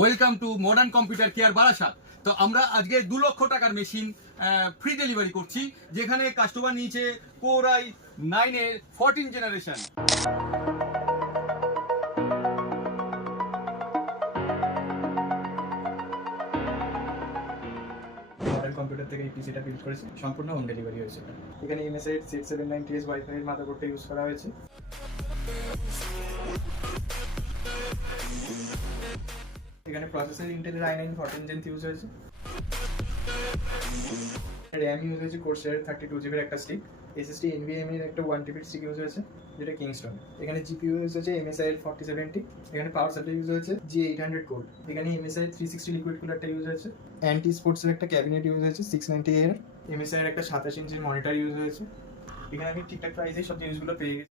Welcome to modern computer care Barasat. তো আমরা আজকে 2 লক্ষ টাকার মেশিন ফ্রি ডেলিভারি করছি, যেখানে কাস্টমার নিয়েছে কোর i9 এর 14 জেনারেশন। মডেল কম্পিউটার থেকে এই পিসিটা বিল্ড করেছি, সম্পূর্ণ হোম ডেলিভারি হয়েছে। এখানে এমএসআই 6790S ওয়াইফাই এর মাদারবোর্ডটা ইউজ করা হয়েছে। এখানে প্রসেসর ইন্টেলের i9 14 জেন ইউজ হয়েছে। র্যাম ইউজ হয়েছে কোর্সার 32GB এর একটা স্টিক। এসএসডি NVMe এর একটা 1TB স্টিক ইউজ হয়েছে, যেটা কিংস্টন। এখানে জিপিইউ ইউজ হয়েছে MSI এর 4070। এখানে পাওয়ার সাপ্লাই ইউজ হয়েছে G800 কোড। এখানে MSI 360 লিকুইড কুলারটা ইউজ হয়েছে। অ্যান্টি স্পোর্টস এর একটা ক্যাবিনেট ইউজ হয়েছে 690 এর। MSI এর একটা 27 ইঞ্চির মনিটর ইউজ হয়েছে। এখানে আমি ঠিকঠাক প্রাইসে সব জিনিসগুলো পেয়ে গেছি।